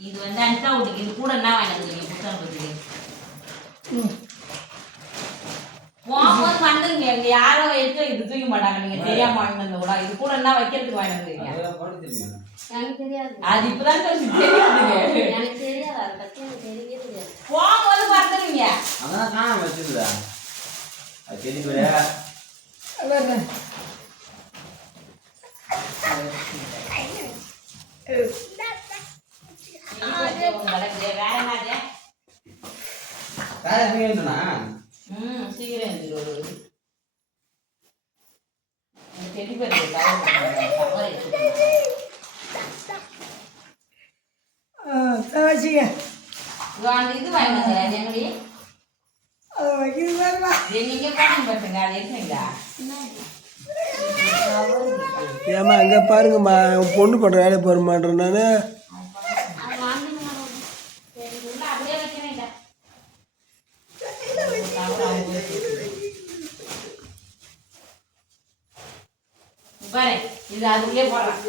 இது வந்து அனிதா வீட்டுக்கு இது கூட என்ன வாங்கினது புத்தகத்துக்கு போகும்போது பண்ணுங்க இங்க யாரோ எடுத்து இது தூக்க மாட்டாங்க நீங்க தெரியாம வாங்கினது கூட இது கூட என்ன வைக்கிறதுக்கு வாங்கினதுங்க எனக்கு தெரியாது அது இப்பதான் தெரியுதுங்க எனக்கு தெரியாது அதை பத்தி எனக்கு தெரியவே தெரியாது போகும்போது பார்த்துருவீங்க அதான் நான் வச்சிருந்தா அது தெரியுது சீக்கிரம் செடி பேர் இது வாங்கினாங்க எங்கடி நீங்க பாருங்க பாருங்க அது எடுத்துங்களா ஏமா அங்கே பாருங்கம்மா உன் பொண்ணு பண்ணுற வேலையை போகிறமான்றேன் நான் பாரு இது அதுக்குள்ளே போடலாம்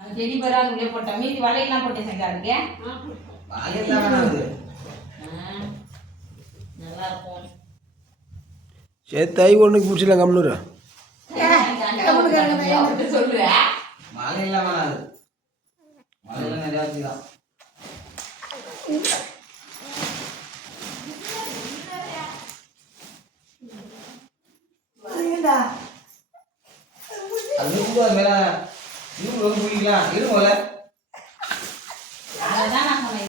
அந்த செடி பேர் அதுக்குள்ளே போட்டேன் மீதி வலையெல்லாம் போட்டேன் சங்கா அதுக்கு நல்லா இருக்கும் சரி தை ஒன்றுக்கு பிடிச்சிடலாம் கம்னூர் சொல்றேன் மழை இல்லாம மழையில நிறைய வச்சுதான் அது மேல இது ரொம்ப பிடிக்கலாம் இருமோல